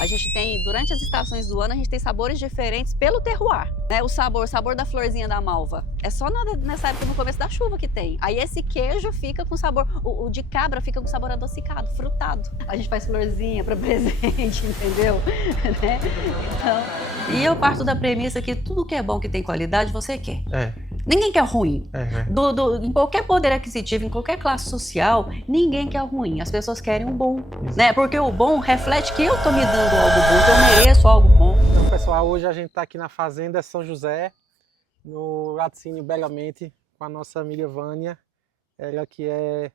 A gente tem, durante as estações do ano, a gente tem sabores diferentes pelo terroir, né? O sabor da florzinha da malva, é só nessa época, no começo da chuva que tem. Aí esse queijo fica com sabor, o de cabra fica com sabor adocicado, frutado. A gente faz florzinha para presente, entendeu? Né? Então, e eu parto da premissa que tudo que é bom, que tem qualidade, você quer. Ninguém quer ruim. Em qualquer poder aquisitivo, em qualquer classe social, ninguém quer ruim. As pessoas querem o bom, né? Porque o bom reflete que eu tô me dando algo bom, que eu mereço algo bom. Então, pessoal, hoje a gente está aqui na Fazenda São José, no Laticínio Belamente, com a nossa amiga Vânia. Ela que é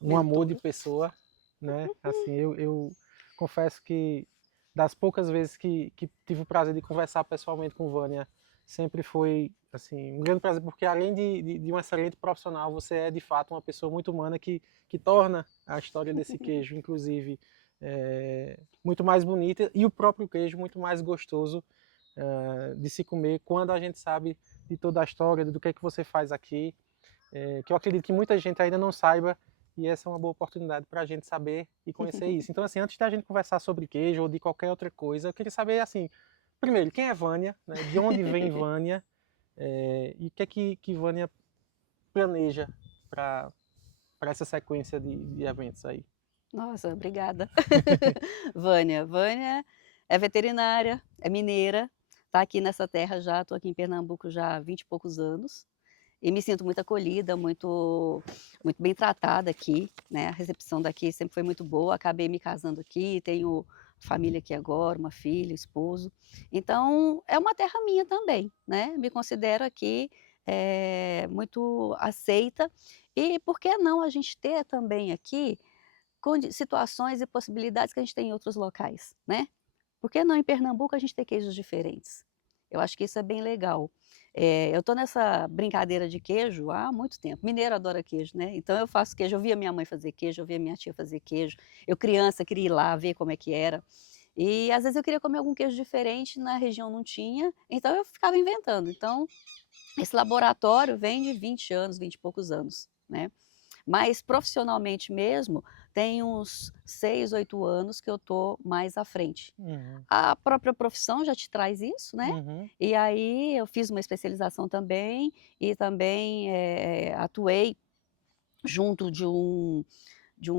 um amor de pessoa, né? Assim, eu confesso que das poucas vezes que tive o prazer de conversar pessoalmente com Vânia, sempre foi assim, um grande prazer, porque além de um excelente profissional, você é de fato uma pessoa muito humana que torna a história desse queijo, inclusive, muito mais bonita, e o próprio queijo muito mais gostoso de se comer, quando a gente sabe de toda a história, do que é que você faz aqui, que eu acredito que muita gente ainda não saiba, e essa é uma boa oportunidade para a gente saber e conhecer isso. Então, assim, antes da gente conversar sobre queijo ou de qualquer outra coisa, eu queria saber, assim, primeiro, quem é Vânia, né? De onde vem Vânia, e o que é que Vânia planeja para essa sequência de eventos aí. Nossa, obrigada. Vânia é veterinária, é mineira, tá aqui nessa terra já, tô aqui em Pernambuco já há 20 e poucos anos, e me sinto muito acolhida, muito bem tratada aqui, né, a recepção daqui sempre foi muito boa, acabei me casando aqui, tenho família aqui agora, uma filha, esposo, então é uma terra minha também, né, me considero aqui, muito aceita, e por que não a gente ter também aqui situações e possibilidades que a gente tem em outros locais, né? Por que não em Pernambuco a gente ter queijos diferentes? Eu acho que isso é bem legal. Eu estou nessa brincadeira de queijo há muito tempo. Mineiro adora queijo, né? Então eu faço queijo, eu via minha mãe fazer queijo, eu via minha tia fazer queijo. Eu criança queria ir lá ver como é que era. E às vezes eu queria comer algum queijo diferente, na região não tinha, então eu ficava inventando. Então esse laboratório vem de 20 anos, 20 e poucos anos, né? Mas profissionalmente mesmo, tem uns 6, 8 anos que eu estou mais à frente. A própria profissão já te traz isso, né, e aí eu fiz uma especialização também, e também, atuei junto de um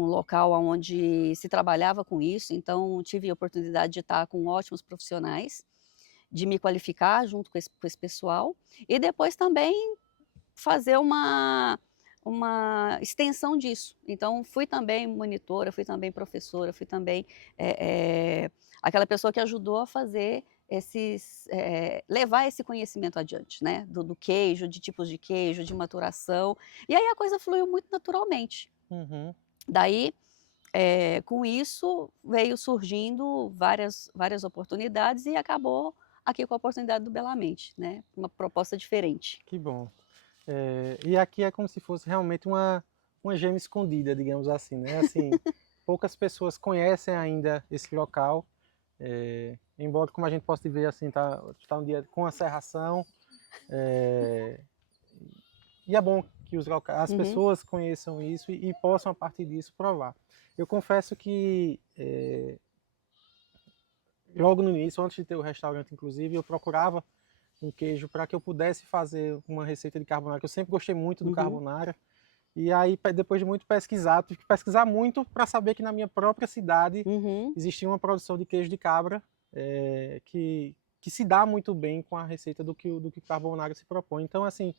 local onde se trabalhava com isso, então tive a oportunidade de estar com ótimos profissionais, de me qualificar junto com esse pessoal, e depois também fazer uma extensão disso. Então, fui também monitora, fui também professora, fui também, aquela pessoa que ajudou a fazer levar esse conhecimento adiante, né, do queijo, de tipos de queijo, de maturação, e aí a coisa fluiu muito naturalmente. Daí, com isso, veio surgindo várias oportunidades e acabou aqui com a oportunidade do Belamente, né, uma proposta diferente. Que bom. E aqui é como se fosse realmente uma gema escondida, digamos assim, né? Assim, poucas pessoas conhecem ainda esse local, embora, como a gente possa ver, assim, tá um dia com a serração, e é bom que as pessoas conheçam isso e possam, a partir disso, provar. Eu confesso que, logo no início, antes de ter o restaurante, inclusive, eu procurava um queijo para que eu pudesse fazer uma receita de carbonara, que eu sempre gostei muito do carbonara. E aí, depois de muito pesquisar, tive que pesquisar muito para saber que na minha própria cidade existia uma produção de queijo de cabra que se dá muito bem com a receita do que carbonara se propõe. Então, assim,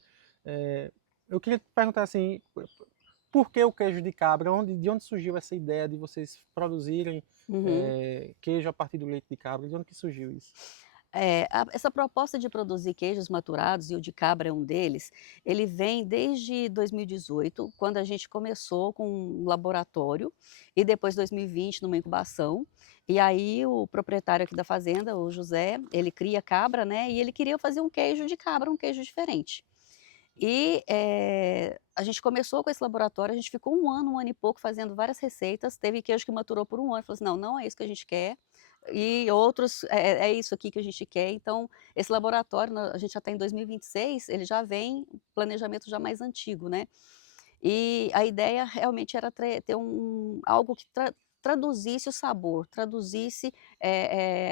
eu queria te perguntar assim, por que o queijo de cabra? De onde surgiu essa ideia de vocês produzirem queijo a partir do leite de cabra? De onde que surgiu isso? Essa proposta de produzir queijos maturados, e o de cabra é um deles, ele vem desde 2018, quando a gente começou com um laboratório, e depois 2020 numa incubação, e aí o proprietário aqui da fazenda, o José, ele cria cabra, né, e ele queria fazer um queijo de cabra, um queijo diferente. E, a gente começou com esse laboratório, a gente ficou um ano e pouco fazendo várias receitas, teve queijo que maturou por um ano, falou assim: "Não, não é isso que a gente quer", e outros: "É isso aqui que a gente quer". Então, esse laboratório, a gente já está em 2026, ele já vem planejamento já mais antigo, né. E a ideia realmente era ter algo que traduzisse o sabor, traduzisse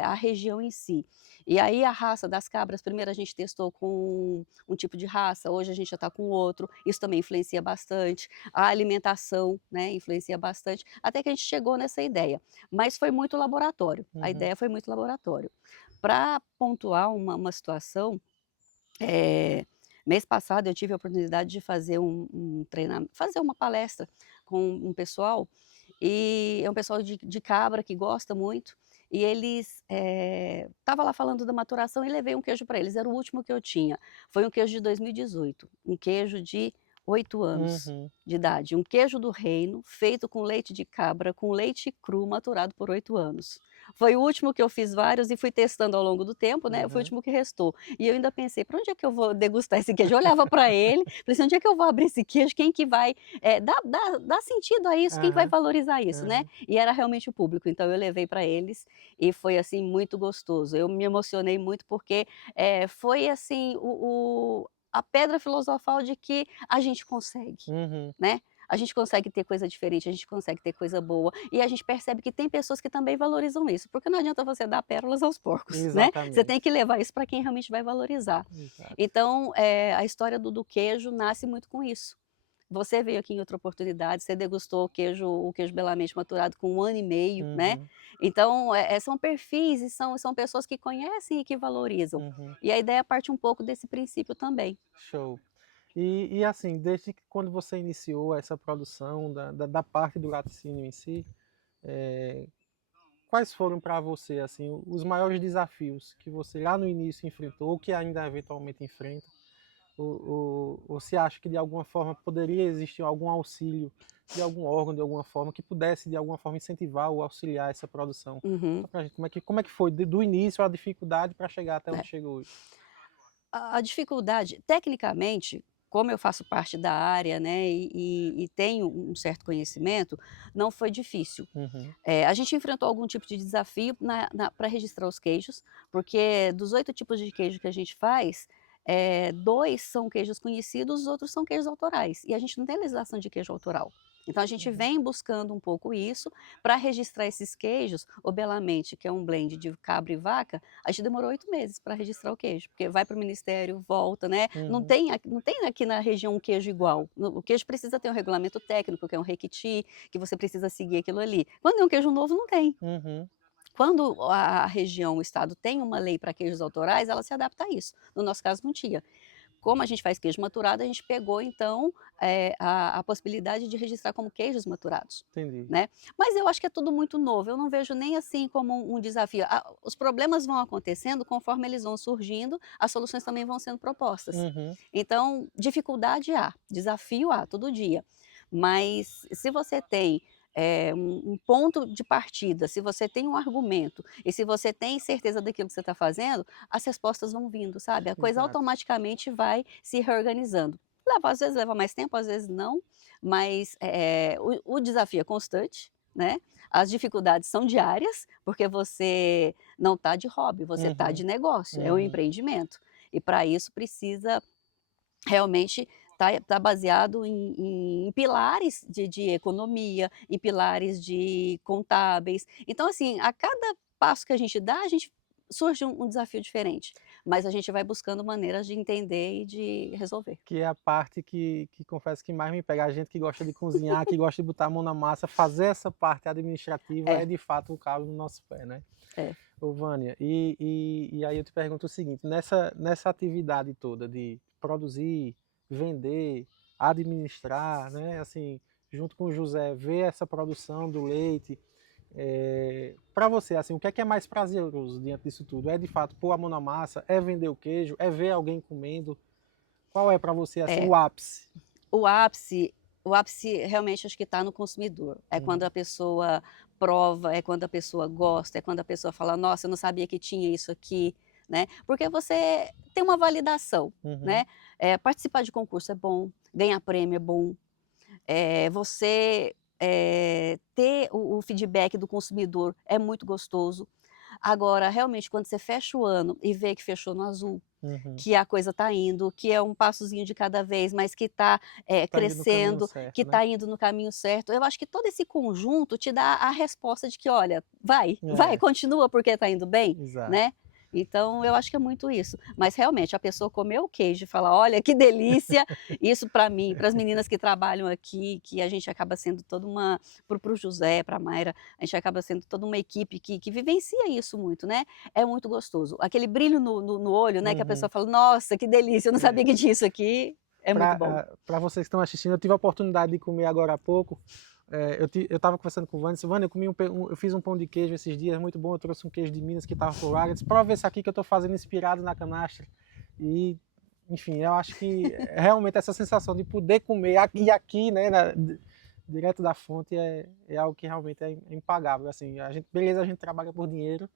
a região em si. E aí a raça das cabras, primeiro a gente testou com um tipo de raça, hoje a gente já está com outro, isso também influencia bastante, a alimentação, né, influencia bastante, até que a gente chegou nessa ideia, mas foi muito laboratório, a Uhum. ideia foi muito laboratório. Para pontuar uma situação, eh, mês passado eu tive a oportunidade de fazer fazer uma palestra com um pessoal, e é um pessoal de cabra que gosta muito, e eles, estava lá falando da maturação e levei um queijo para eles, era o último que eu tinha. Foi um queijo de 2018, um queijo de 8 anos Uhum. de idade, um queijo do reino, feito com leite de cabra, com leite cru, maturado por 8 anos. Foi o último que eu fiz vários e fui testando ao longo do tempo, né, foi o Uhum. último que restou. E eu ainda pensei: "Pra onde é que eu vou degustar esse queijo?" Eu olhava para ele, falei assim: "Onde é que eu vou abrir esse queijo? Quem que vai, dar sentido a isso? Quem que vai Aham. valorizar isso?", né. Aham. E era realmente o público, então eu levei para eles e foi, assim, muito gostoso. Eu me emocionei muito porque, foi assim a pedra filosofal de que a gente consegue, Uhum. né. A gente consegue ter coisa diferente, a gente consegue ter coisa boa, e a gente percebe que tem pessoas que também valorizam isso, porque não adianta você dar pérolas aos porcos, né. Você tem Exatamente. que levar isso para quem realmente vai valorizar. Exato. Então, a história do queijo nasce muito com isso. Você veio aqui em outra oportunidade, você degustou o queijo belamente maturado com 1 ano e meio, né. Uhum. Então, são perfis e são pessoas que conhecem e que valorizam. Uhum. E a ideia parte um pouco desse princípio também. Show. E assim, desde que quando você iniciou essa produção da parte do laticínio em si, eh, quais foram para você, assim, os maiores desafios que você lá no início enfrentou, ou que ainda eventualmente enfrenta? Ou você acha que de alguma forma poderia existir algum auxílio de algum órgão, de alguma forma, que pudesse de alguma forma incentivar ou auxiliar essa produção? Uhum. Conta pra gente como é que foi do início a dificuldade para chegar até onde É. chegou hoje? A dificuldade, tecnicamente, como eu faço parte da área, né, e tenho um certo conhecimento, não foi difícil. Uhum. A gente enfrentou algum tipo de desafio para registrar os queijos, porque dos 8 tipos de queijo que a gente faz, 2 são queijos conhecidos, os outros são queijos autorais, e a gente não tem legislação de queijo autoral. Então a gente Uhum. vem buscando um pouco isso, para registrar esses queijos, o Belamente, que é um blend de cabra e vaca, a gente demorou 8 meses para registrar o queijo, porque vai para o ministério, volta, né, Uhum. não tem aqui na região um queijo igual, o queijo precisa ter um regulamento técnico, que é um requiti, que você precisa seguir aquilo ali. Quando é um queijo novo, não tem. Uhum. Quando a região, o estado tem uma lei para queijos autorais, ela se adapta a isso. No nosso caso, não tinha. Como a gente faz queijo maturado, a gente pegou então, a possibilidade de registrar como queijos maturados, Entendi. né. Mas eu acho que é tudo muito novo, eu não vejo nem assim como um desafio. Os problemas vão acontecendo conforme eles vão surgindo, as soluções também vão sendo propostas. Uhum. Então, dificuldade há, desafio há, todo dia. Mas se você tem, um ponto de partida, se você tem um argumento e se você tem certeza daquilo que você está fazendo, as respostas vão vindo, sabe, a coisa Exato. automaticamente vai se reorganizando. Às vezes leva mais tempo, às vezes não, mas, o desafio é constante, né, as dificuldades são diárias, porque você não está de hobby, você está de Uhum. negócio, é um Uhum. empreendimento. E para isso precisa realmente tá baseado em pilares de economia, em pilares de contábeis. Então, assim, a cada passo que a gente dá, a gente surge um desafio diferente, mas a gente vai buscando maneiras de entender e de resolver. Que é a parte que confesso que mais me pega. A gente que gosta de cozinhar, que gosta de botar a mão na massa, fazer essa parte administrativa É, é de fato o calo no nosso pé, né. é. Ô Vânia, e aí eu te pergunto o seguinte, nessa atividade toda de produzir, vender, administrar, né, assim, junto com o José, ver essa produção do leite, pra você, assim, o que é mais prazeroso diante disso tudo? É de fato pôr a mão na massa, é vender o queijo, é ver alguém comendo? Qual é para você, assim, É. o ápice? O ápice o ápice realmente acho que está no consumidor. É quando Uhum. a pessoa prova, é quando a pessoa gosta, é quando a pessoa fala: "Nossa, eu não sabia que tinha isso aqui", né. Porque você tem uma validação, Uhum. né. Participar de concurso é bom, ganhar prêmio é bom, você, ter o feedback do consumidor é muito gostoso. Agora, realmente, quando você fecha o ano e vê que fechou no azul, Uhum. que a coisa está indo, que é um passozinho de cada vez, mas que está Tá indo no caminho crescendo, que certo, né? está indo no caminho certo. Eu acho que todo esse conjunto te dá a resposta de que, olha, vai, É, continua porque está indo bem, exato. né? Então, eu acho que é muito isso. Mas realmente, a pessoa comer o queijo e falar, olha que delícia, isso para mim, para as meninas que trabalham aqui, que a gente acaba sendo toda uma, para o José, para a Mayra, a gente acaba sendo toda uma equipe que vivencia isso muito, né? É muito gostoso. Aquele brilho no olho, né, que a pessoa Uhum. fala: "Nossa, que delícia, eu não É. sabia que tinha isso aqui", é muito bom. Para vocês que estão assistindo, eu tive a oportunidade de comer agora há pouco. Eu estava conversando com o Vânia, disse: "Vânia, eu fiz um pão de queijo esses dias, muito bom. Eu trouxe um queijo de Minas que estava por lá. Eu disse: prova esse aqui que eu estou fazendo inspirado na canastra." E, enfim, eu acho que realmente essa sensação de poder comer aqui, né, direto da fonte, é algo que realmente é impagável. Assim, beleza, a gente trabalha por dinheiro,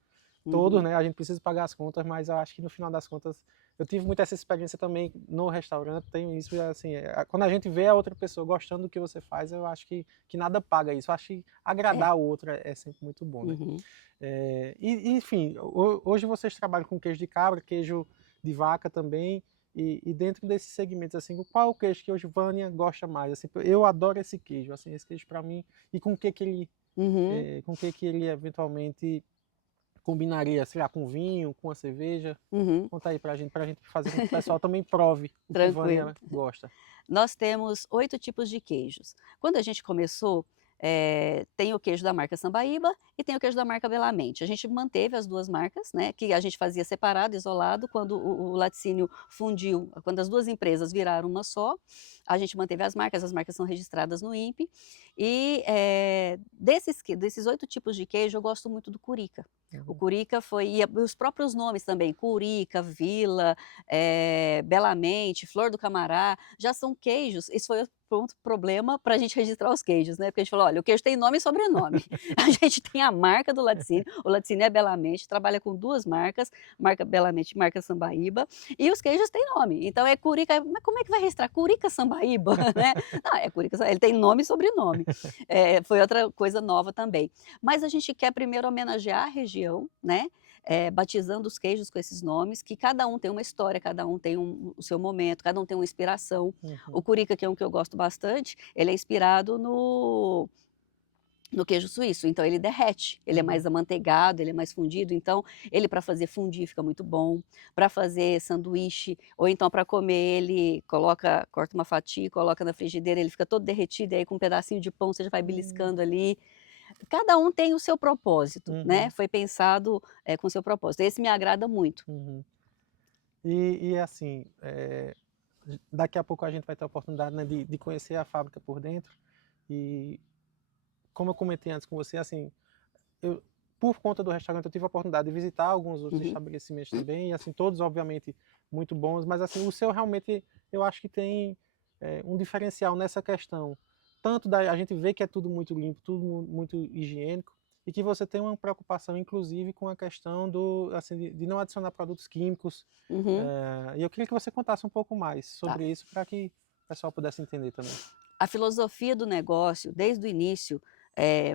todos, Uhum. né? A gente precisa pagar as contas, mas eu acho que no final das contas eu tive muito essa experiência também no restaurante. Tenho isso, assim, quando a gente vê a outra pessoa gostando do que você faz, eu acho que nada paga isso. Eu acho que É. agradar o outro é sempre muito bom, né? Uhum. Enfim, hoje vocês trabalham com queijo de cabra, queijo de vaca também. E dentro desses segmentos, assim, qual é o queijo que hoje Vânia gosta mais? Assim, eu adoro esse queijo, assim, esse queijo para mim. E Uhum. com que ele eventualmente combinaria, sei lá, com vinho, com a cerveja? Uhum. Conta aí pra gente fazer com que o pessoal também prove o que Tranquilo. Vânia gosta. Nós temos 8 tipos de queijos. Quando a gente começou, tem o queijo da marca Sambaíba e tem o queijo da marca Belamente. A gente manteve as 2 marcas, né, que a gente fazia separado, isolado, quando o laticínio fundiu, quando as 2 empresas viraram uma só, a gente manteve as marcas são registradas no INPE, e, desses 8 tipos de queijo, eu gosto muito do Curica. O Uhum. Curica foi e os próprios nomes também, Curica, Vila, Belamente, Flor do Camará, já são queijos. Isso foi outro problema para a gente registrar os queijos, né, porque a gente falou: "Olha, o queijo tem nome e sobrenome". A gente tem a marca do laticínio, o laticínio é Belamente, trabalha com 2 marcas, marca Belamente e marca Sambaíba, e os queijos têm nome. Então é Curica, mas como é que vai registrar Curica Sambaíba, né? Não, é Curica, ele tem nome e sobrenome. Foi outra coisa nova também. Mas a gente quer primeiro homenagear a região, né, batizando os queijos com esses nomes, que cada um tem uma história, cada um tem o seu momento, cada um tem uma inspiração. O Uhum. Curica, que é um que eu gosto bastante, ele é inspirado no queijo suíço, então ele derrete, ele é Uhum. mais amanteigado, ele é mais fundido, então ele para fazer fondue fica muito bom, para fazer sanduíche, ou então para comer ele corta uma fatia e coloca na frigideira, ele fica todo derretido, e aí com um pedacinho de pão você já vai Hum. beliscando ali. Cada um tem o seu propósito, né, Uhum. foi pensado, com o seu propósito. Esse me agrada muito. Uhum. Assim, daqui a pouco a gente vai ter a oportunidade, né, de conhecer a fábrica por dentro. E como eu comentei antes com você, assim, eu, por conta do restaurante, eu tive a oportunidade de visitar alguns outros Uhum, estabelecimentos também, e assim, todos obviamente muito bons, mas assim, o seu realmente, eu acho que tem um diferencial nessa questão. Tanto a gente vê que é tudo muito limpo, tudo muito higiênico, e que você tem uma preocupação, inclusive, com a questão assim, de não adicionar produtos químicos. uhum, E eu queria que você contasse um pouco mais tá. sobre isso, para que o pessoal pudesse entender também. A filosofia do negócio, desde o início,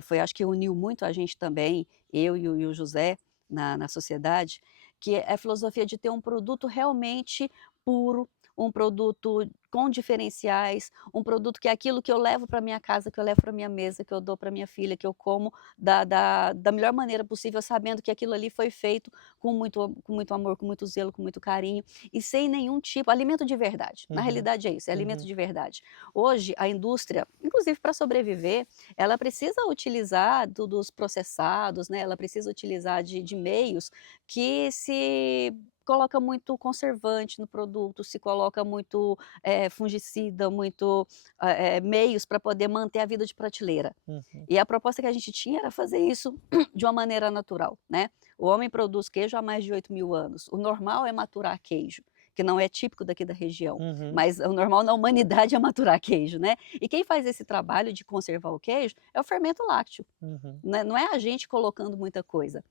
foi acho que uniu muito a gente também, eu e o José, na sociedade, que é a filosofia de ter um produto realmente puro, um produto com diferenciais, um produto que é aquilo que eu levo para minha casa, que eu levo para minha mesa, que eu dou para minha filha, que eu como da melhor maneira possível, sabendo que aquilo ali foi feito com muito amor, com muito zelo, com muito carinho, e sem nenhum tipo alimento de verdade, na Uhum, realidade é isso, é alimento uhum, de verdade. Hoje, a indústria, inclusive para sobreviver, ela precisa utilizar dos processados, né, ela precisa utilizar de meios que se coloca muito conservante no produto, se coloca muito, fungicida, muito, meios para poder manter a vida de prateleira. uhum, E a proposta que a gente tinha era fazer isso de uma maneira natural, né. O homem produz queijo há mais de 8.000 anos, o normal é maturar queijo, que não é típico daqui da região, uhum, mas o normal na humanidade é maturar queijo, né. E quem faz esse trabalho de conservar o queijo é o fermento lácteo, uhum, né, não é a gente colocando muita coisa.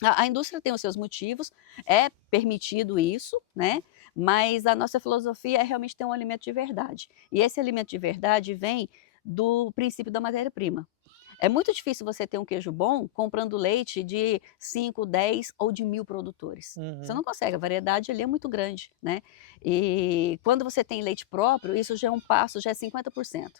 A indústria tem os seus motivos, é permitido isso, né, mas a nossa filosofia é realmente ter um alimento de verdade. E esse alimento de verdade vem do princípio da matéria-prima. É muito difícil você ter um queijo bom comprando leite de 5, 10 ou de 1000 produtores. Você Uhum. não consegue, a variedade ali é muito grande, né. E quando você tem leite próprio, isso já é um passo, já é 50%.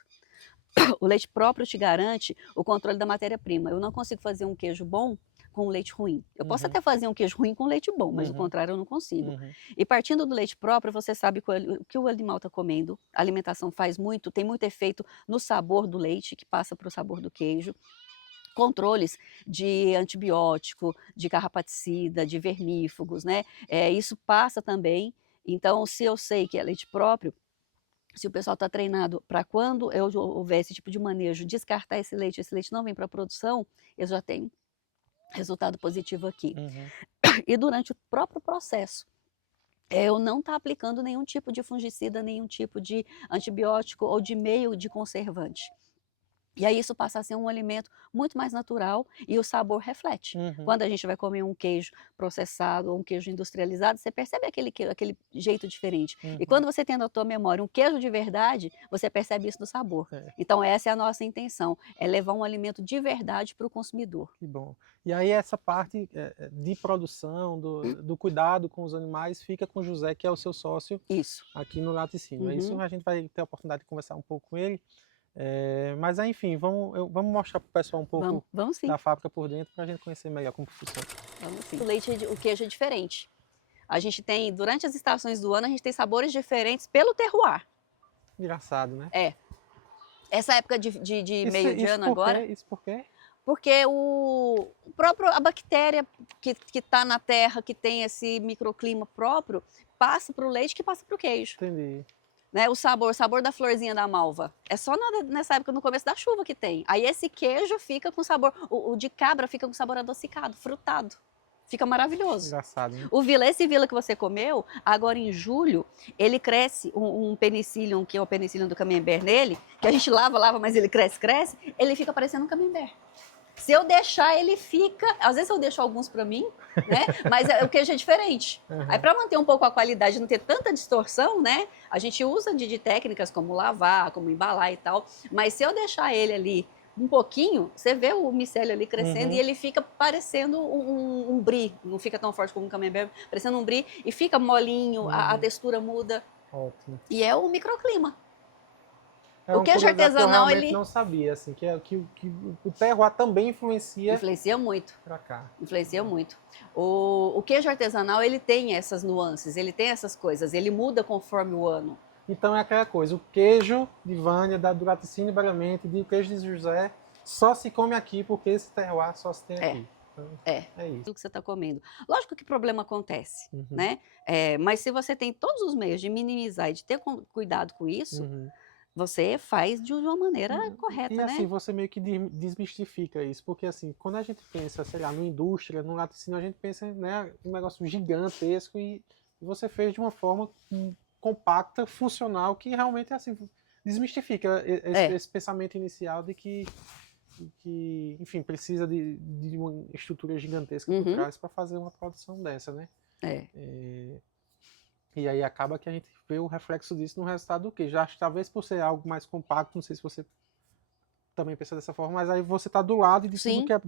O leite próprio te garante o controle da matéria-prima. Eu não consigo fazer um queijo bom com leite ruim. Eu posso Uhum. até fazer um queijo ruim com leite bom, mas o Uhum. contrário eu não consigo. Uhum. E partindo do leite próprio, você sabe o que o animal está comendo. A alimentação faz muito, tem muito efeito no sabor do leite, que passa para o sabor do queijo. Controles de antibiótico, de carrapaticida, de vermífugos, né? Isso passa também. Então, se eu sei que é leite próprio, se o pessoal está treinado para quando eu houver esse tipo de manejo, descartar esse leite não vem para a produção, eu já tenho resultado positivo aqui. Uhum. E durante o próprio processo, eu não estar aplicando nenhum tipo de fungicida, nenhum tipo de antibiótico ou de meio de conservante. E aí isso passa a ser um alimento muito mais natural e o sabor reflete. Uhum. Quando a gente vai comer um queijo processado ou um queijo industrializado, você percebe aquele jeito diferente. E Uhum. quando você tem na tua memória um queijo de verdade, você percebe isso no sabor. É, Então essa é a nossa intenção, é levar um alimento de verdade para o consumidor. que bom. E aí essa parte de produção, do cuidado com os animais, fica com o José, que é o seu sócio Isso. aqui no Laticínio. É isso, Uhum. a gente vai ter a oportunidade de conversar um pouco com ele. Mas aí, enfim, vamos mostrar para o pessoal um pouco Vamos sim, da fábrica por dentro para a gente conhecer melhor como funciona. vamos sim. O leite, o queijo é diferente. A gente tem, durante as estações do ano, a gente tem sabores diferentes pelo terroir. Engraçado, né? É. Essa época de Isso, meio de isso ano por quê? agora, Isso por quê? porque o próprio a bactéria que está na terra, que tem esse microclima próprio, passa para o leite, que passa para o queijo, Entendi. né. O sabor da florzinha da malva, é só nessa época, no começo da chuva, que tem. Aí esse queijo fica com sabor, o de cabra fica com sabor adocicado, frutado, fica maravilhoso. Engraçado, né? Esse vila que você comeu, agora em julho, ele cresce um penicillium, que é o penicillium do camembert nele, que a gente lava, mas ele cresce, ele fica parecendo um camembert. Se eu deixar, ele fica. Às vezes eu deixo alguns para mim, né? Mas o queijo é diferente. Aí, Uhum. para manter um pouco a qualidade, não ter tanta distorção, né? A gente usa de técnicas como lavar, como embalar e tal. Mas se eu deixar ele ali um pouquinho, você vê o micélio ali crescendo e Uhum. ele fica parecendo um brie. Não fica tão forte como um camembert, parecendo um brie. E fica molinho, a Uhum. textura muda. Ótimo. E é o microclima. É O uma queijo curiosidade que eu artesanal, realmente ele não sabia, assim, que o terroir também influencia influencia muito. para cá. Influencia muito. O queijo artesanal, ele tem essas nuances, ele tem essas coisas, ele muda conforme o ano. Então é aquela coisa, o queijo de Vânia, do Laticínio Belamente, o queijo de José, só se come aqui porque esse terroir só se tem É, aqui. Então, é. é isso. Aquilo que você está comendo. Lógico que problema acontece, Uhum. né? Mas se você tem todos os meios de minimizar e de ter cuidado com isso, Uhum. você faz de uma maneira E correta, assim, né? você meio que desmistifica isso, porque assim, quando a gente pensa, sei lá, numa indústria, num laticínio, a gente pensa, né, um negócio gigantesco e você fez de uma forma compacta, funcional, que realmente assim, desmistifica É, esse pensamento inicial de que, enfim, precisa de uma estrutura gigantesca por uhum, trás para fazer uma produção dessa, né? é. E aí acaba que a gente vê o reflexo disso no resultado do queijo. Acho que talvez por ser algo mais compacto, não sei se você também pensa dessa forma, mas aí você está do lado de tudo Sim, que é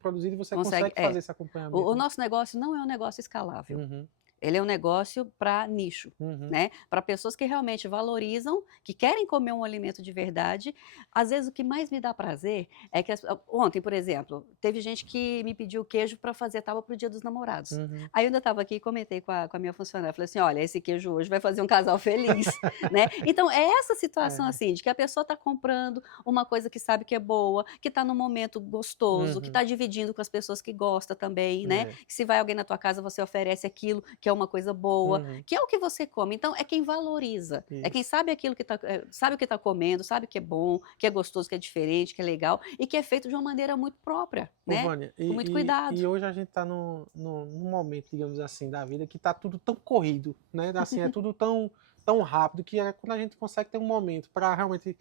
produzido e você consegue. consegue fazer esse acompanhamento, O né? nosso negócio não é um negócio escalável. Uhum. Ele é um negócio para nicho, Uhum. né? Para pessoas que realmente valorizam, que querem comer um alimento de verdade. Às vezes o que mais me dá prazer é que ontem, por exemplo, teve gente que me pediu queijo para fazer tábua para o Dia dos Namorados. Uhum. Aí eu ainda estava aqui e comentei com a minha funcionária, falei assim: olha, esse queijo hoje vai fazer um casal feliz, né? Então é essa situação É. assim, de que a pessoa está comprando uma coisa que sabe que é boa, que está num momento gostoso, que Uhum. está dividindo com as pessoas que gosta também, né? É. Que se vai alguém na tua casa, você oferece aquilo que é uma coisa boa, Uhum. que é o que você come. Então, é quem valoriza, é quem Isso. sabe aquilo que tá, sabe o que está comendo, sabe que é bom, que é gostoso, que é diferente, que é legal e que é feito de uma maneira muito própria, Ô, né? Vânia, Com muito cuidado. e hoje a gente está num momento, digamos assim, da vida que está tudo tão corrido, né? Assim, é tudo tão rápido que é quando a gente consegue ter um momento para realmente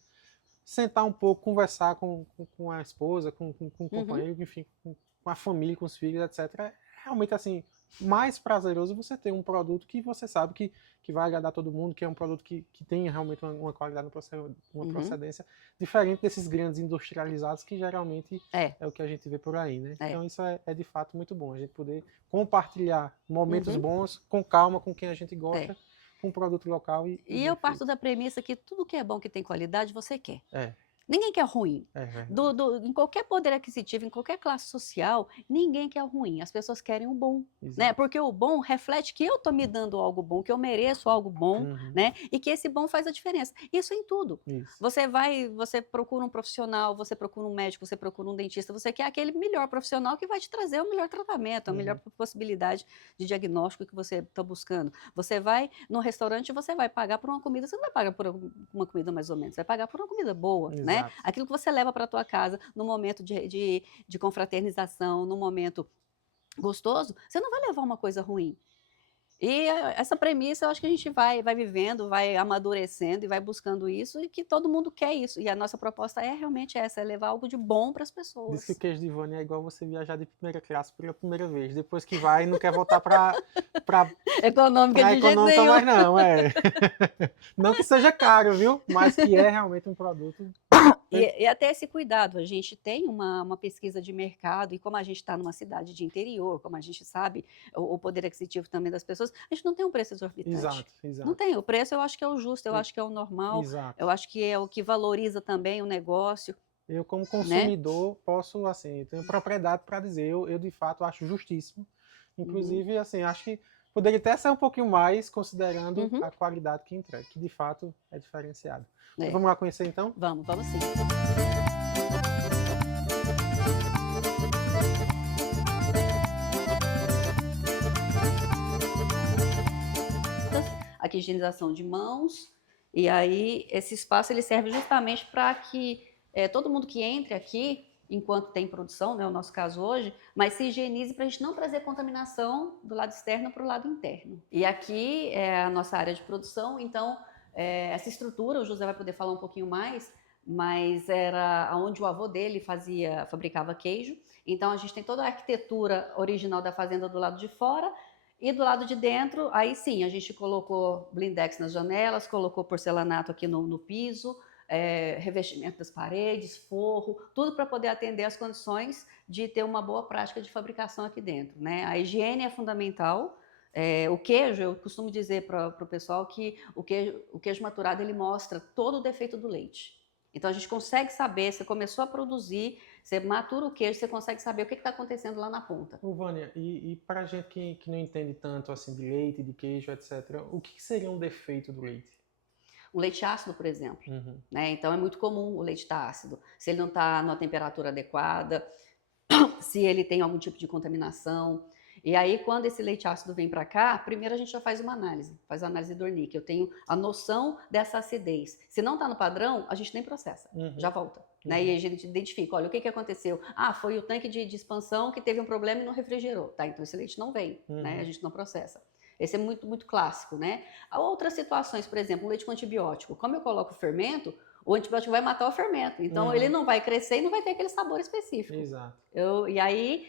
sentar um pouco, conversar com a esposa, com o Uhum, companheiro, enfim, com a família, com os filhos, etc. É realmente assim, mais prazeroso você ter um produto que você sabe que vai agradar todo mundo, que é um produto que tem realmente uma qualidade, uma procedência diferente desses grandes industrializados que geralmente é o que a gente vê por aí, né? Então isso é de fato muito bom, a gente poder compartilhar momentos bons, com calma, com quem a gente gosta, com um produto local e eu parto da premissa que tudo que é bom, que tem qualidade, você quer. É. Ninguém quer ruim. É verdade. Em qualquer poder aquisitivo, em qualquer classe social, ninguém quer o ruim. As pessoas querem o bom, né? Porque o bom reflete que eu estou me dando algo bom, que eu mereço algo bom, né? E que esse bom faz a diferença. Isso em tudo. Você procura um profissional, você procura um médico, você procura um dentista, você quer aquele melhor profissional que vai te trazer o melhor tratamento, a melhor possibilidade de diagnóstico que você está buscando. Você vai no restaurante, você vai pagar por uma comida, você não vai pagar por uma comida mais ou menos, você vai pagar por uma comida boa, né? Aquilo que você leva para a tua casa no momento de confraternização, no momento gostoso, você não vai levar uma coisa ruim. E essa premissa, eu acho que a gente vai vivendo, vai amadurecendo e vai buscando isso, e que todo mundo quer isso. E a nossa proposta é realmente essa, é levar algo de bom para as pessoas. Diz que o queijo de Vânia é igual você viajar de primeira classe pela primeira vez. Depois que vai, não quer voltar para econômica de jeito nenhum. Mas não, Não que seja caro, viu? Mas que é realmente um produto... E até esse cuidado, a gente tem uma pesquisa de mercado, e como a gente está numa cidade de interior, como a gente sabe o poder aquisitivo também das pessoas, a gente não tem um preço exorbitante. Exato. Não tem, o preço eu acho que é o justo, eu acho que é o normal, eu acho que é o que valoriza também o negócio. Eu, como consumidor, posso, assim, tenho propriedade para dizer, eu de fato acho justíssimo. Inclusive, assim, acho que poderia até ser um pouquinho mais, considerando a qualidade que entrega, que de fato é diferenciada. Vamos lá conhecer então? Vamos sim. Aqui, higienização de mãos, e aí esse espaço ele serve justamente para que todo mundo que entre aqui, enquanto tem produção, né, o nosso caso hoje, mas se higienize para a gente não trazer contaminação do lado externo para o lado interno. E aqui é a nossa área de produção, então essa estrutura, o José vai poder falar um pouquinho mais, mas era onde o avô dele fabricava queijo. Então a gente tem toda a arquitetura original da fazenda do lado de fora, e do lado de dentro, aí sim, a gente colocou blindex nas janelas, colocou porcelanato aqui no piso, revestimento das paredes, forro, tudo para poder atender as condições de ter uma boa prática de fabricação aqui dentro, né? A higiene é fundamental. O queijo, eu costumo dizer para o pessoal que o queijo maturado ele mostra todo o defeito do leite. Então a gente consegue saber, você começou a produzir, você matura o queijo, você consegue saber o que está acontecendo lá na ponta. Vânia, e para a gente que não entende tanto assim de leite, de queijo, etc., o que seria um defeito do leite? Um leite ácido, por exemplo. Né? Então é muito comum o leite estar ácido. Se ele não está numa temperatura adequada, se ele tem algum tipo de contaminação. E aí, quando esse leite ácido vem para cá, primeiro a gente já faz uma análise, faz a análise do Ornick. Eu tenho a noção dessa acidez. Se não está no padrão, a gente nem processa, já volta. Né? E aí a gente identifica, olha, o que aconteceu? Foi o tanque de expansão que teve um problema e não refrigerou. Tá, então esse leite não vem, né? A gente não processa. Esse é muito, muito clássico, né? Há outras situações, por exemplo, o leite com antibiótico. Como eu coloco o fermento, o antibiótico vai matar o fermento. Então, ele não vai crescer e não vai ter aquele sabor específico. Exato. E aí,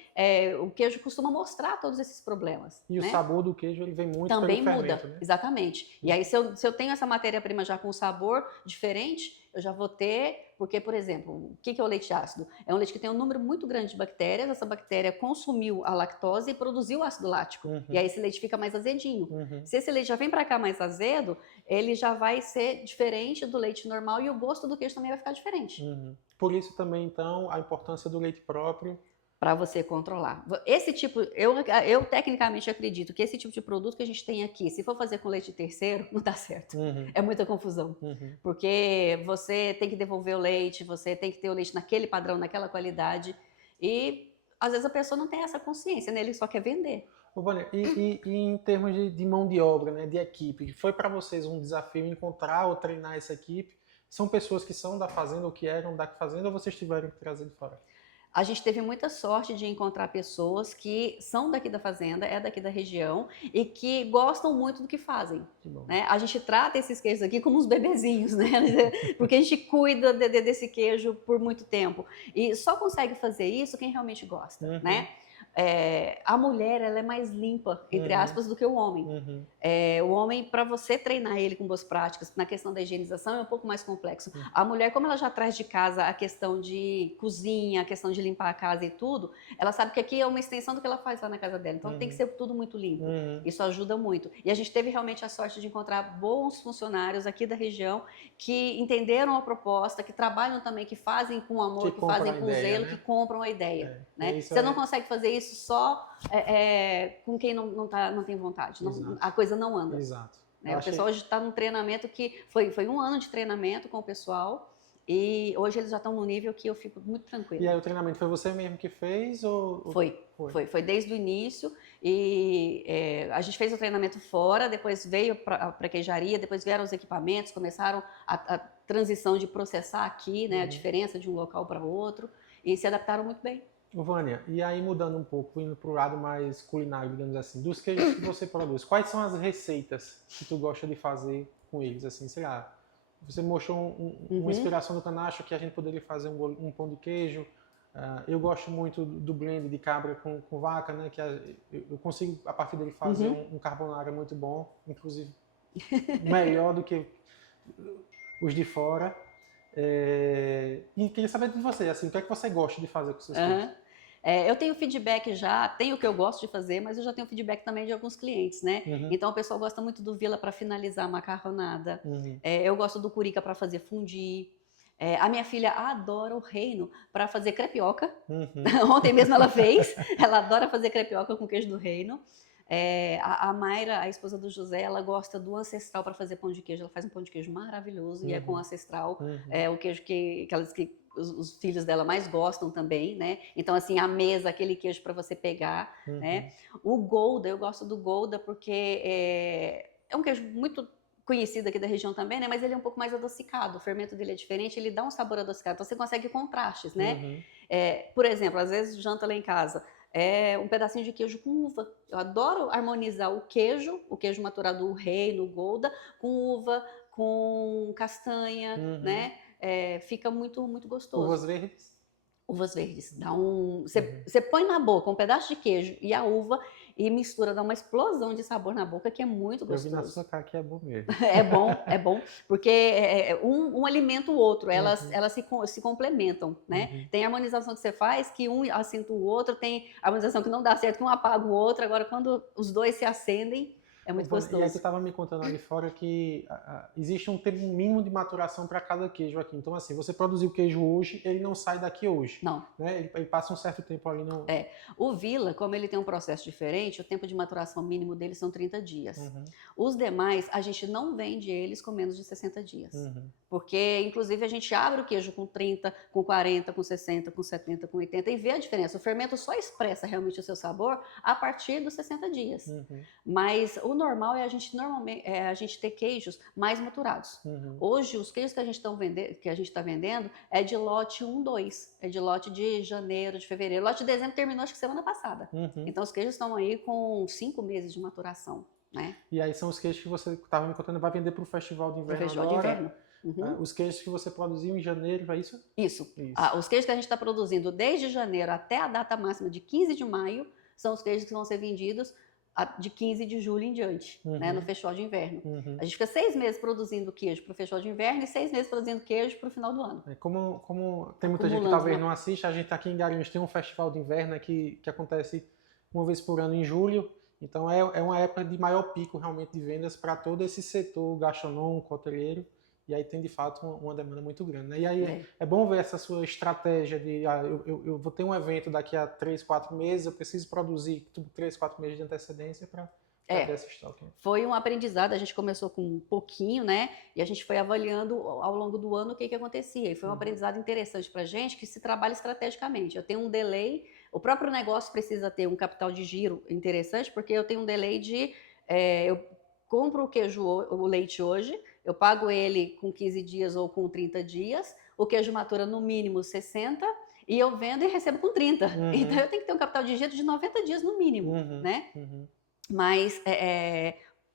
o queijo costuma mostrar todos esses problemas. E né? O sabor do queijo ele vem muito também pelo muda, fermento, né? Exatamente. E aí, se eu tenho essa matéria-prima já com sabor diferente, eu já vou ter... Porque, por exemplo, o que é o leite ácido? É um leite que tem um número muito grande de bactérias, essa bactéria consumiu a lactose e produziu ácido lático. E aí esse leite fica mais azedinho. Se esse leite já vem para cá mais azedo, ele já vai ser diferente do leite normal e o gosto do queijo também vai ficar diferente. Por isso também, então, a importância do leite próprio. Para você controlar. Esse tipo, eu tecnicamente acredito que esse tipo de produto que a gente tem aqui, se for fazer com leite terceiro, não dá certo. É muita confusão. Porque você tem que devolver o leite, você tem que ter o leite naquele padrão, naquela qualidade. E às vezes a pessoa não tem essa consciência, né? Ele só quer vender. Vânia, e em termos de mão de obra, né, de equipe, foi para vocês um desafio encontrar ou treinar essa equipe? São pessoas que são da fazenda ou que eram da fazenda ou vocês tiveram que trazer de fora? A gente teve muita sorte de encontrar pessoas que são daqui da fazenda, daqui da região, e que gostam muito do que fazem. Né? A gente trata esses queijos aqui como uns bebezinhos, né? Porque a gente cuida desse queijo por muito tempo. E só consegue fazer isso quem realmente gosta. Né? a mulher ela é mais limpa, entre aspas, do que o homem. O homem, para você treinar ele com boas práticas, na questão da higienização, é um pouco mais complexo. A mulher, como ela já traz de casa a questão de cozinha, a questão de limpar a casa e tudo, ela sabe que aqui é uma extensão do que ela faz lá na casa dela. Então tem que ser tudo muito limpo. Isso ajuda muito. E a gente teve realmente a sorte de encontrar bons funcionários aqui da região que entenderam a proposta, que trabalham também, que fazem com amor, que fazem com zelo, né? Que compram a ideia. Né? Você não consegue fazer isso só com quem não tem vontade. Não, a coisa não anda. Exato. O pessoal hoje está num treinamento que foi um ano de treinamento com o pessoal e hoje eles já estão num nível que eu fico muito tranquila. E aí o treinamento foi você mesmo que fez? Foi desde o início e a gente fez o treinamento fora, depois veio para a queijaria, depois vieram os equipamentos, começaram a transição de processar aqui, né, a diferença de um local para o outro e se adaptaram muito bem. Vânia, e aí mudando um pouco, indo para o lado mais culinário, digamos assim, dos queijos que você produz, quais são as receitas que tu gosta de fazer com eles? Assim, sei lá, você mostrou uma inspiração do canacho que a gente poderia fazer um pão de queijo. Eu gosto muito do blend de cabra com vaca, né? Que eu consigo, a partir dele, fazer um carbonara muito bom, inclusive melhor do que os de fora. E queria saber de você, assim, o que é que você gosta de fazer com seus queijos? Eu tenho feedback já, tenho o que eu gosto de fazer, mas eu já tenho feedback também de alguns clientes, né? Então o pessoal gosta muito do Vila para finalizar a macarronada. Eu gosto do Curica para fazer fondue. A minha filha adora o Reino para fazer crepioca. Ontem mesmo ela fez. Ela adora fazer crepioca com queijo do Reino. A Mayra, a esposa do José, ela gosta do ancestral para fazer pão de queijo. Ela faz um pão de queijo maravilhoso e é com ancestral. O queijo que os filhos dela mais gostam também, né? Então, assim, a mesa, aquele queijo para você pegar, né? O Gouda, eu gosto do Gouda porque é um queijo muito conhecido aqui da região também, né? Mas ele é um pouco mais adocicado, o fermento dele é diferente, ele dá um sabor adocicado, então você consegue contrastes, né? Por exemplo, às vezes janta lá em casa, um pedacinho de queijo com uva. Eu adoro harmonizar o queijo maturado, o Reino, o Gouda, com uva, com castanha, né? Fica muito, muito gostoso. Uvas verdes? Uvas verdes. Você põe na boca um pedaço de queijo e a uva e mistura, dá uma explosão de sabor na boca que é muito gostoso. Eu vi na sua cara que é bom mesmo. É bom, porque um alimenta o outro, elas se complementam, né? Tem harmonização que você faz que um acentua o outro, tem harmonização que não dá certo, que um apaga o outro, agora quando os dois se acendem, é muito gostoso. E aí você estava me contando ali fora que existe um tempo mínimo de maturação para cada queijo aqui. Então, assim, você produziu o queijo hoje, ele não sai daqui hoje. Não. Né? Ele passa um certo tempo ali no... O Vila, como ele tem um processo diferente, o tempo de maturação mínimo dele são 30 dias. Os demais, a gente não vende eles com menos de 60 dias. Porque, inclusive, a gente abre o queijo com 30, com 40, com 60, com 70, com 80 e vê a diferença. O fermento só expressa realmente o seu sabor a partir dos 60 dias. Mas o normal é a gente ter queijos mais maturados. Hoje, os queijos que a gente está vendendo é de lote 1, 2. É de lote de janeiro, de fevereiro. Lote de dezembro terminou, acho que semana passada. Então, os queijos estão aí com 5 meses de maturação. Né? E aí são os queijos que você estava me contando, vai vender para o Festival de Inverno agora. Festival de Inverno. Os queijos que você produziu em janeiro, é isso? Isso. Os queijos que a gente está produzindo desde janeiro até a data máxima de 15 de maio são os queijos que vão ser vendidos de 15 de julho em diante, né, no Festival de Inverno. A gente fica 6 meses produzindo queijo para o Festival de Inverno e 6 meses produzindo queijo para o final do ano. Como tem muita gente que talvez não assiste, a gente aqui em Garanhuns tem um Festival de Inverno que acontece uma vez por ano em julho. Então é uma época de maior pico realmente de vendas para todo esse setor gastronômico, hoteleiro, e aí tem de fato uma demanda muito grande. Né? E aí é bom ver essa sua estratégia de eu vou ter um evento daqui a 3, 4 meses, eu preciso produzir 3, 4 meses de antecedência para ter esse estoque. Foi um aprendizado, a gente começou com um pouquinho, né? E a gente foi avaliando ao longo do ano o que acontecia. E foi um aprendizado interessante para a gente que se trabalha estrategicamente. Eu tenho um delay. O próprio negócio precisa ter um capital de giro interessante, porque eu tenho um delay de... eu compro o leite hoje, eu pago ele com 15 dias ou com 30 dias, o queijo matura no mínimo 60 e eu vendo e recebo com 30. Então eu tenho que ter um capital de giro de 90 dias no mínimo, né? Mas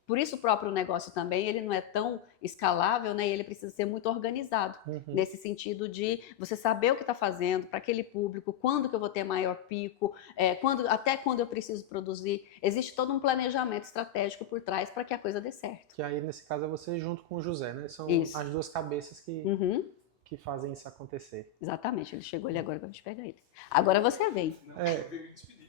Por isso o próprio negócio também, ele não é tão escalável, né? E ele precisa ser muito organizado, nesse sentido de você saber o que está fazendo para aquele público, quando que eu vou ter maior pico, até quando eu preciso produzir. Existe todo um planejamento estratégico por trás para que a coisa dê certo. Que aí, nesse caso, é você junto com o José, né? São Isso. as duas cabeças que fazem isso acontecer. Exatamente, ele chegou ali agora para a gente pegar ele. Agora você vem.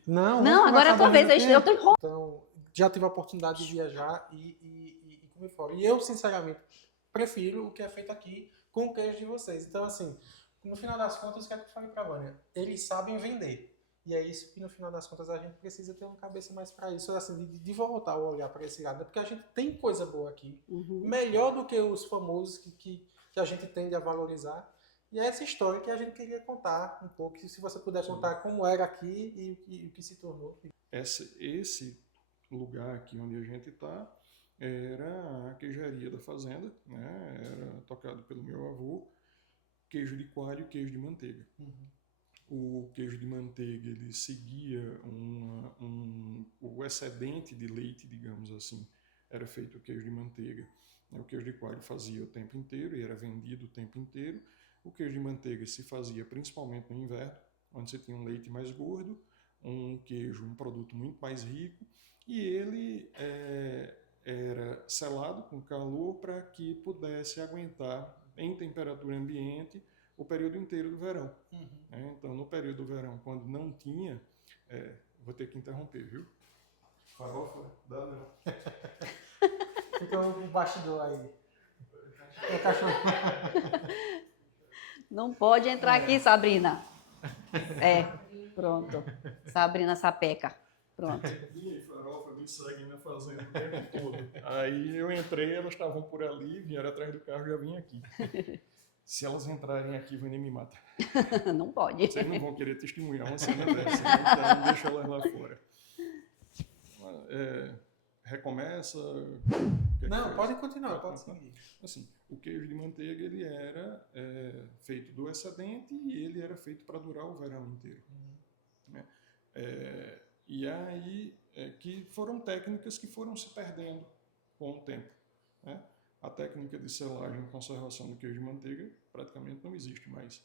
Não, agora é a tua vez, eu tô enrolando. Então, já tive a oportunidade de viajar e comer fora. E eu, sinceramente, prefiro o que é feito aqui com o queijo de vocês. Então, assim, no final das contas, o que é que eu falei pra Vânia? Eles sabem vender. E é isso que, no final das contas, a gente precisa ter uma cabeça mais para isso, assim, de voltar o olhar para esse lado. Né? Porque a gente tem coisa boa aqui, melhor do que os famosos que a gente tende a valorizar. E é essa história que a gente queria contar um pouco, se você puder contar como era aqui e o que se tornou. Esse lugar aqui onde a gente está era a queijaria da fazenda, né? Era tocado pelo meu avô, queijo de coalho e queijo de manteiga. O queijo de manteiga, ele seguia o excedente de leite, digamos assim, era feito o queijo de manteiga. O queijo de coalho fazia o tempo inteiro e era vendido o tempo inteiro. O queijo de manteiga se fazia principalmente no inverno, onde você tinha um leite mais gordo, um queijo, um produto muito mais rico, e ele era selado com calor para que pudesse aguentar em temperatura ambiente o período inteiro do verão. Então, no período do verão, quando não tinha, vou ter que interromper, viu? Farofa, dá não. Fica o bastidor aí. Não pode entrar aqui, Sabrina. Pronto. Sabrina Sapeca. Pronto. Vinha e farofa me seguem na fazenda o tempo todo. Aí eu entrei, elas estavam por ali, vieram atrás do carro e já vim aqui. Se elas entrarem aqui, Vânia me mata. Não pode. Vocês não vão querer testemunhar uma cena dessa, então deixa elas lá fora. Recomeça... Não, pode continuar, pode seguir. Assim, o queijo de manteiga, ele era feito do excedente e ele era feito para durar o verão inteiro. Né? E aí, que foram técnicas que foram se perdendo com o tempo. Né? A técnica de selagem e conservação do queijo de manteiga praticamente não existe mais.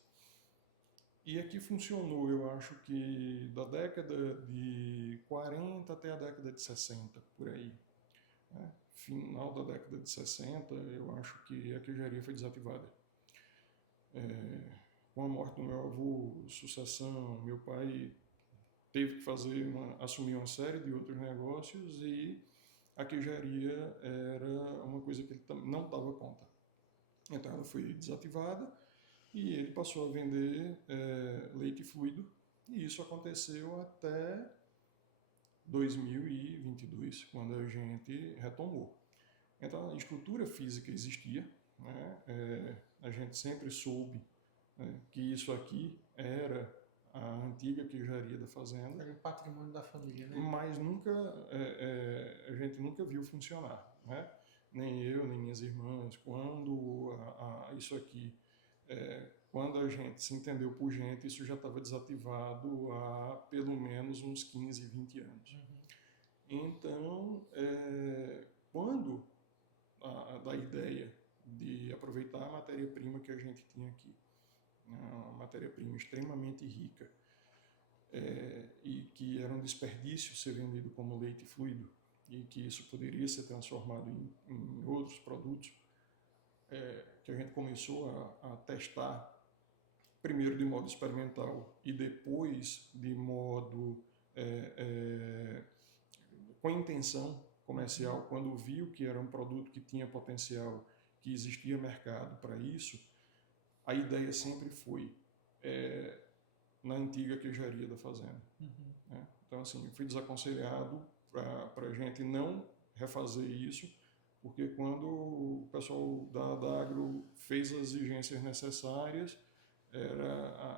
E aqui funcionou, eu acho que da década de 40 até a década de 60, por aí. Né? Final da década de 60, eu acho que a queijaria foi desativada. Com a morte do meu avô, sucessão, meu pai teve que assumir uma série de outros negócios e a queijaria era uma coisa que ele não dava conta. Então ela foi desativada e ele passou a vender leite fluido, e isso aconteceu até 2022, quando a gente retomou. Então a estrutura física existia, né? A gente sempre soube, né, que isso aqui era a antiga queijaria da fazenda. Era o patrimônio da família, né? Mas nunca, a gente nunca viu funcionar, né? Nem eu, nem minhas irmãs. Quando isso aqui, quando a gente se entendeu por gente, isso já estava desativado há pelo menos uns 15, 20 anos. Então, quando da ideia de aproveitar a matéria-prima que a gente tinha aqui, uma matéria-prima extremamente rica, e que era um desperdício ser vendido como leite fluido, e que isso poderia ser transformado em outros produtos, que a gente começou a testar, primeiro de modo experimental e depois de modo com intenção comercial, quando viu que era um produto que tinha potencial, que existia mercado para isso, a ideia sempre foi na antiga queijaria da fazenda. Né? Então, assim, fui desaconselhado para a gente não refazer isso, porque quando o pessoal da Agro fez as exigências necessárias,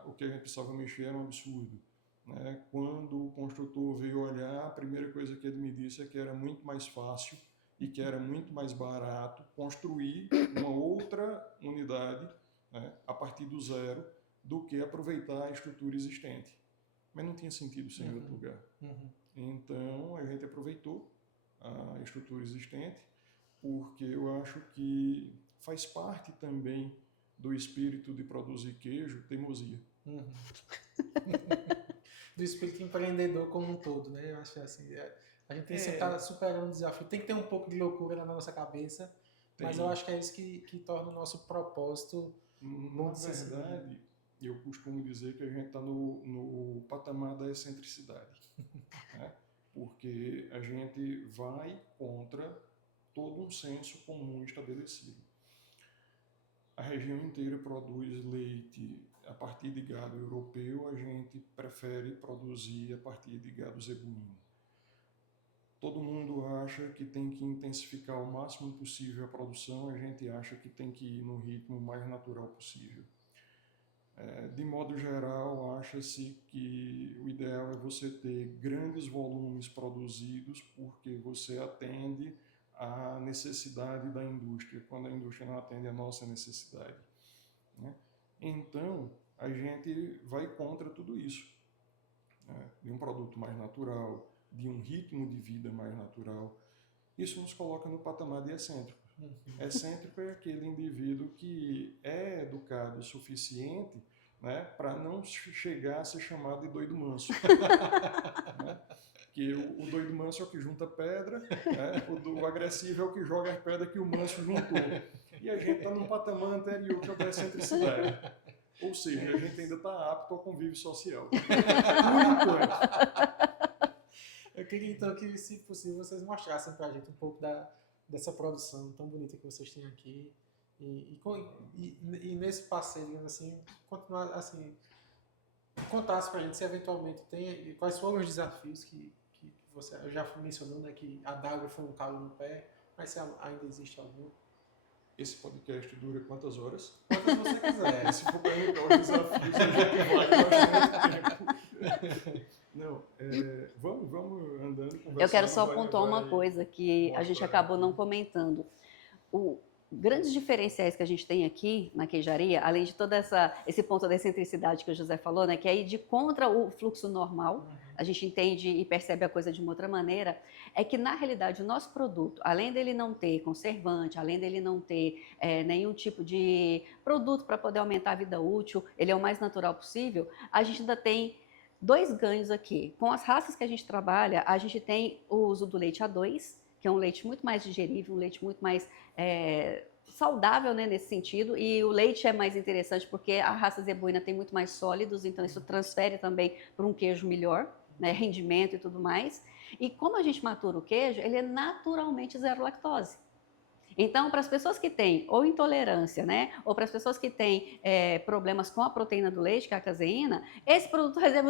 o que a gente precisava mexer era um absurdo. Né? Quando o construtor veio olhar, a primeira coisa que ele me disse é que era muito mais fácil e que era muito mais barato construir uma outra unidade, né, a partir do zero, do que aproveitar a estrutura existente. Mas não tinha sentido ser em outro lugar. Então a gente aproveitou a estrutura existente, porque eu acho que faz parte também do espírito de produzir queijo, teimosia. Uhum. Do espírito empreendedor como um todo, né? Eu acho assim, a gente tem que estar superando o desafio. Tem que ter um pouco de loucura na nossa cabeça, mas eu acho que é isso que torna o nosso propósito bom Na de ser verdade, eu costumo dizer que a gente está no patamar da excentricidade, né? Porque a gente vai contra todo um senso comum estabelecido. A região inteira produz leite a partir de gado europeu, a gente prefere produzir a partir de gado zebuíno. Todo mundo acha que tem que intensificar o máximo possível a produção, a gente acha que tem que ir no ritmo mais natural possível. De modo geral, acha-se que o ideal é você ter grandes volumes produzidos porque você atende à necessidade da indústria, quando a indústria não atende à nossa necessidade, né? Então, a gente vai contra tudo isso, né? De um produto mais natural, de um ritmo de vida mais natural. Isso nos coloca no patamar de excêntrico. Excêntrico é aquele indivíduo que é educado o suficiente, né, para não chegar a ser chamado de doido manso. Né? Que o doido manso é o que junta pedra, né? O agressivo é o que joga as pedras que o manso juntou. E a gente está num patamar anterior que é o da excentricidade. Ou seja, a gente ainda está apto ao convívio social. Por enquanto. Eu queria então que, se possível, vocês mostrassem para a gente um pouco dessa produção tão bonita que vocês têm aqui e nesse passeio, digamos assim, continuar assim, contasse para a gente se eventualmente tem, quais foram os desafios que você, eu já mencionou, né, que a d'água foi um calo no pé, mas se ainda existe algum. Esse podcast dura quantas horas? Quantas você quiser. Se for perguntar os desafios, a gente vai bastante tempo. Não, vamos andando, conversando. Eu quero só pontuar uma coisa que a gente acabou não comentando. Grandes diferenciais que a gente tem aqui na queijaria, além de todo esse ponto da excentricidade que o José falou, né, que é ir de contra o fluxo normal, a gente entende e percebe a coisa de uma outra maneira, é que na realidade o nosso produto, além dele não ter conservante, além dele não ter nenhum tipo de produto para poder aumentar a vida útil, ele é o mais natural possível, a gente ainda tem 2 ganhos aqui. Com as raças que a gente trabalha, a gente tem o uso do leite A2, que é um leite muito mais digerível, um leite muito mais saudável, né, nesse sentido, e o leite é mais interessante porque a raça zebuína tem muito mais sólidos, então isso transfere também para um queijo melhor, né, rendimento e tudo mais. E como a gente matura o queijo, ele é naturalmente zero lactose. Então, para as pessoas que têm ou intolerância, né, ou para as pessoas que têm problemas com a proteína do leite, que é a caseína, esse produto resolve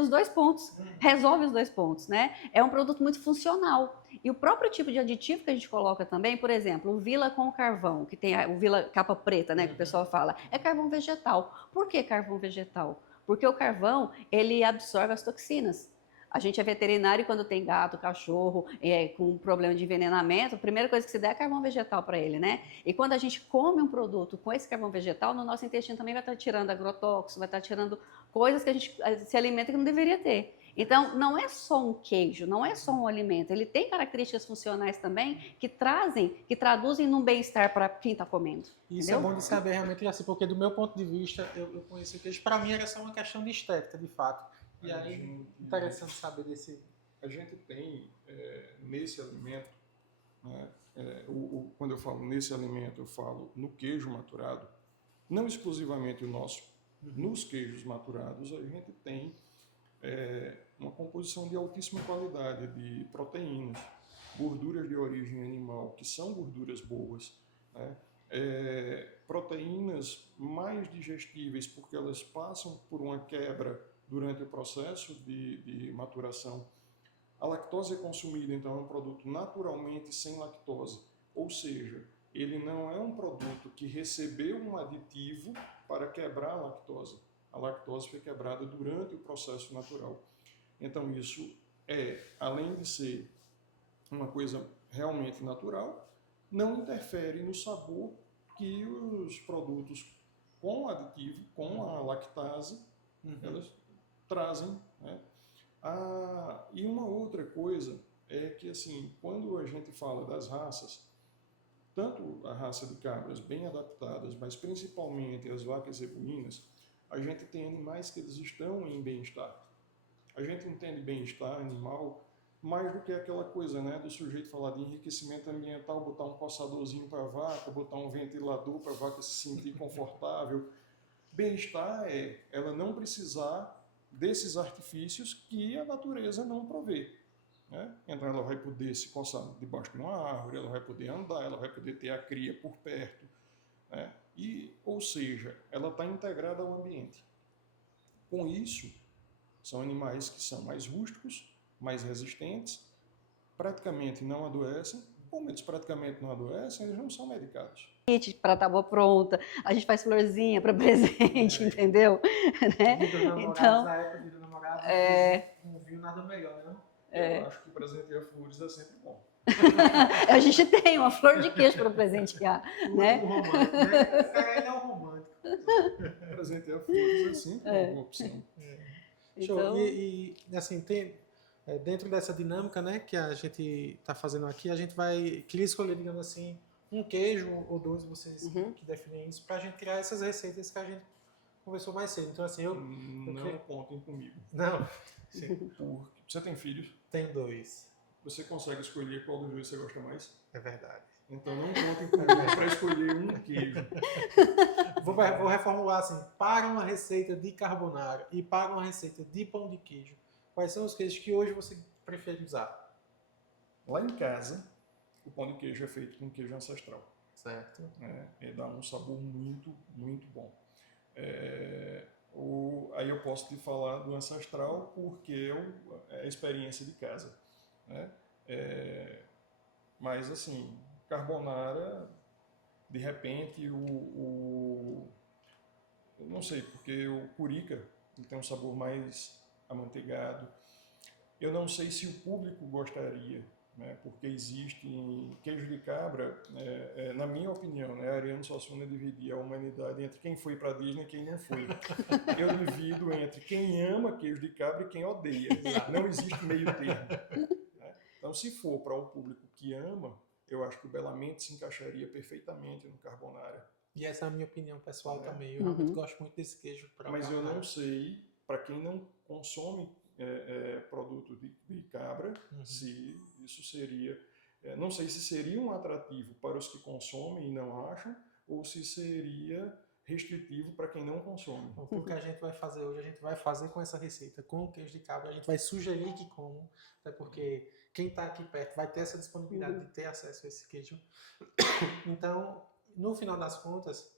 os 2 pontos, né? É um produto muito funcional. E o próprio tipo de aditivo que a gente coloca também, por exemplo, o Vila com carvão, que tem o Vila capa preta, né, que o pessoal fala, é carvão vegetal. Por que carvão vegetal? Porque o carvão, ele absorve as toxinas. A gente é veterinário e quando tem gato, cachorro com problema de envenenamento, a primeira coisa que se dá é carvão vegetal para ele, né? E quando a gente come um produto com esse carvão vegetal, no nosso intestino também vai estar tirando agrotóxico, vai estar tirando coisas que a gente se alimenta que não deveria ter. Então, não é só um queijo, não é só um alimento, ele tem características funcionais também que traduzem num bem-estar para quem está comendo. Isso entendeu? É bom de saber realmente assim, porque do meu ponto de vista, eu conheci o queijo, para mim era só uma questão de estética, de fato. E aí, interessante saber desse... A gente tem nesse alimento, né, quando eu falo nesse alimento, eu falo no queijo maturado, não exclusivamente o nosso. Nos queijos maturados, a gente tem uma composição de altíssima qualidade de proteínas, gorduras de origem animal, que são gorduras boas, né? Proteínas mais digestíveis, porque elas passam por uma quebra durante o processo de maturação. A lactose é consumida, então, é um produto naturalmente sem lactose, ou seja, ele não é um produto que recebeu um aditivo para quebrar a lactose. A lactose foi quebrada durante o processo natural. Então, isso além de ser uma coisa realmente natural, não interfere no sabor que os produtos com aditivo, com a lactase, elas trazem, né? E uma outra coisa é que que, assim, quando a gente fala das raças, tanto a raça de cabras bem adaptadas, mas principalmente as vacas zebulinas, a gente tem animais que eles estão em bem-estar. A gente entende bem-estar animal mais do que aquela coisa, né, do sujeito falar de enriquecimento ambiental, botar um coçadorzinho para a vaca, botar um ventilador para a vaca se sentir confortável. Bem-estar é ela não precisar desses artifícios que a natureza não provê. Né? Então ela vai poder se coçar debaixo de uma árvore, ela vai poder andar, ela vai poder ter a cria por perto. Né? Ou seja, ela está integrada ao ambiente. Com isso, são animais que são mais rústicos, mais resistentes, praticamente não adoecem. Como eles praticamente não adoecem, eles não são medicados. Para tábua pronta, a gente faz florzinha para presente, entendeu? Né? Dia dos namorados, Então, na época do dia dos namorados, não viu nada melhor, não? Eu acho que presentear flores é sempre bom. a gente tem uma flor de queijo para presentear, né? O romântico, né? Esse cara ainda é um romântico. Presentear flores é sempre uma boa opção. Show. Então, E assim, dentro dessa dinâmica, né, que a gente está fazendo aqui, a gente queria escolher, digamos assim, um queijo ou dois, vocês que definem isso, para a gente criar essas receitas que a gente conversou mais cedo. Então, assim, Não contem comigo. Não. Você tem filhos? Tenho 2. Você consegue escolher qual dos dois você gosta mais? É verdade. Então não contem comigo para escolher um queijo. Vou reformular assim, para uma receita de carbonara e para uma receita de pão de queijo, quais são os queijos que hoje você prefere usar? Lá em casa, o pão de queijo é feito com queijo ancestral. Certo. E dá um sabor muito, muito bom. Aí eu posso te falar do ancestral porque é a experiência de casa. Né? Mas assim, carbonara, de repente, eu não sei, porque o curica tem um sabor mais amanteigado. Eu não sei se o público gostaria, né? Porque existe queijo de cabra, na minha opinião, né? Ariano Suassuna dividia a humanidade entre quem foi para Disney e quem não foi. Eu divido entre quem ama queijo de cabra e quem odeia. Não existe meio termo. Né? Então, se for para um público que ama, eu acho que o Belamente se encaixaria perfeitamente no carbonara. E essa é a minha opinião pessoal também. Eu realmente gosto muito desse queijo para Mas carbonara. eu não sei, para quem não consome produto de cabra, se isso seria... não sei se seria um atrativo para os que consomem e não acham, ou se seria restritivo para quem não consome. O que a gente vai fazer hoje, a gente vai fazer com essa receita, com o queijo de cabra, a gente vai sugerir que comam, até porque quem está aqui perto vai ter essa disponibilidade de ter acesso a esse queijo. Então, no final das contas,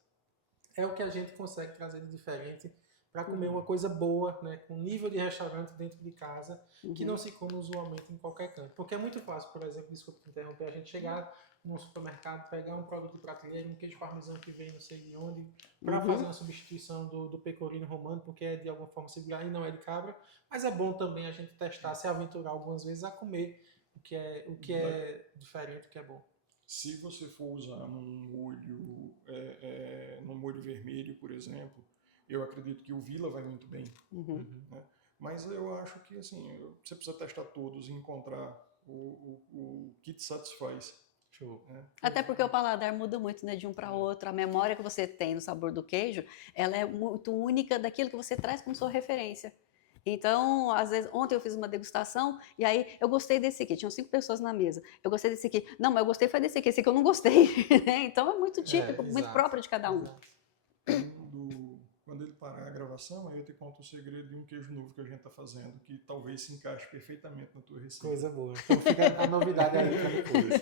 é o que a gente consegue trazer de diferente para comer uma coisa boa, né, com nível de restaurante dentro de casa, que não se come usualmente em qualquer canto. Porque é muito fácil, por exemplo, desculpa te interromper, a gente chegar num supermercado, pegar um produto de prateleira, um queijo parmesão que vem não sei de onde, para fazer uma substituição do pecorino romano, porque é de alguma forma similar e não é de cabra, mas é bom também a gente testar, se aventurar algumas vezes a comer o que é diferente, o que é bom. Se você for usar num molho vermelho, por exemplo, eu acredito que o Vila vai muito bem. Né? Mas eu acho que assim, você precisa testar todos e encontrar o que te satisfaz. Show. Né? Até porque o paladar muda muito, né, de um para outro. A memória que você tem no sabor do queijo, ela é muito única daquilo que você traz como sua referência. Então, às vezes, ontem eu fiz uma degustação e aí eu gostei desse aqui, tinham 5 pessoas na mesa. Eu gostei desse aqui. Não, mas eu gostei foi desse aqui, esse aqui eu não gostei. Então é muito típico, muito próprio de cada um. Quando ele parar a gravação, aí eu te conto o segredo de um queijo novo que a gente está fazendo, que talvez se encaixe perfeitamente na tua receita. Coisa boa. Então fica a novidade aí para depois.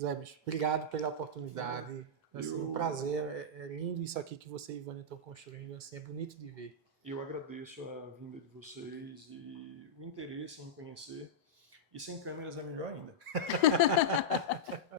Zé, bicho, obrigado pela oportunidade. Assim, um prazer. É lindo isso aqui que você e Ivânia estão construindo. Assim, é bonito de ver. Eu agradeço a vinda de vocês e o interesse em conhecer. E sem câmeras é melhor ainda.